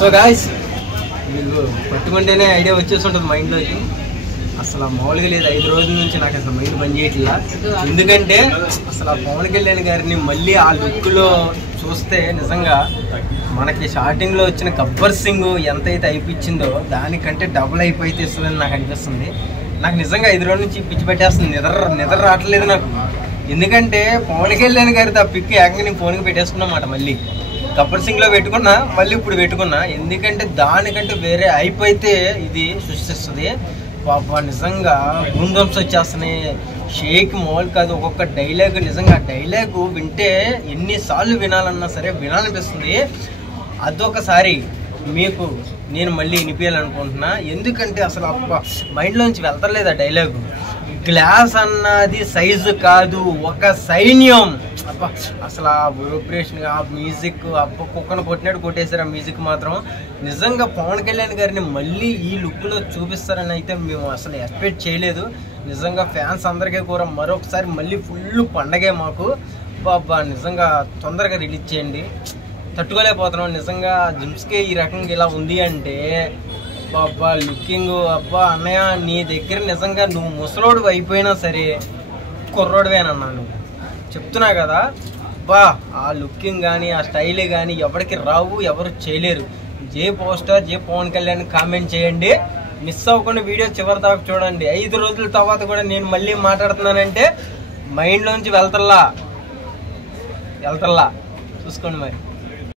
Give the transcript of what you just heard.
So guys, మీకు పట్టుకుంటేనే idea వచ్చేసి ఉంటుంది మైండ్లోకి. అసలు మామూలుగా లేదు, 5 రోజుల నుంచి నాకు అసలు మైండ్ పని చేయట్లా. ఎందుకంటే అసలు పవన్ కళ్యాణ్ గారిని మళ్ళీ ఆ లుక్లో చూస్తే నిజంగా మనకి స్టార్టింగ్లో వచ్చిన గబ్బర్ సింగ్ ఎంతైతే అయిపించిందో దానికంటే డబుల్ అయిపోతే ఇస్తుందని నాకు అనిపిస్తుంది. నాకు నిజంగా 5 రోజుల నుంచి పిచ్చి పెట్టేస్తుంది, నిద్ర రావట్లేదు నాకు. ఎందుకంటే పవన్ కళ్యాణ్ గారితో ఆ పిక్ ఏకంగా నేను ఫోన్కి పెట్టేసుకున్నమాట. మళ్ళీ గబ్బర్ సింగ్లో పెట్టుకున్నా, మళ్ళీ ఇప్పుడు పెట్టుకున్నా. ఎందుకంటే దానికంటే వేరే అయిపోతే ఇది సృష్టిస్తుంది. పాప నిజంగా గుండమ్స్ వచ్చేస్తున్నాయి. షేక్ మాల్ కాదు, ఒక్కొక్క డైలాగ్ నిజంగా డైలాగ్ వింటే ఎన్నిసార్లు వినాలన్నా సరే వినాలనిపిస్తుంది. అదొకసారి మీకు నేను మళ్ళీ వినిపించాలనుకుంటున్నా. ఎందుకంటే అసలు మైండ్లోంచి వెళ్తలేదు ఆ డైలాగు. గ్లాస్ అన్నది సైజు కాదు, ఒక సైన్యం. అసలు ఆ వైబ్రేషన్, ఆ మ్యూజిక్, కుక్కను కొట్టినట్టు కొట్టేశారు. ఆ మ్యూజిక్ మాత్రం నిజంగా పవన్ కళ్యాణ్ గారిని మళ్ళీ ఈ లుక్లో చూపిస్తారని అయితే మేము అసలు ఎక్స్పెక్ట్ చేయలేదు. నిజంగా ఫ్యాన్స్ అందరికీ కూడా మరొకసారి మళ్ళీ ఫుల్ పండగే మాకు. బాబా నిజంగా తొందరగా రిలీజ్ చేయండి, తట్టుకోలేకపోతున్నాం. నిజంగా జిమ్స్కే ఈ రకంగా ఇలా ఉంది అంటే బాబా లుకింగ్, అబ్బా అన్నయ్య నీ దగ్గర నిజంగా నువ్వు ముసలోడు అయిపోయినా సరే కుర్రోడువేనన్నా, నువ్వు చెప్తున్నా కదా. బా ఆ లుకింగ్ కానీ ఆ స్టైల్ కానీ ఎవరికి రావు, ఎవరు చేయలేరు. జై పవర్ స్టార్, జై పవన్ కళ్యాణ్ కామెంట్ చేయండి. మిస్ అవ్వకుండా వీడియో చివరి దాకా చూడండి. 5 రోజుల తర్వాత కూడా నేను మళ్ళీ మాట్లాడుతున్నానంటే మైండ్లోంచి వెళ్తల్లా చూసుకోండి మరి.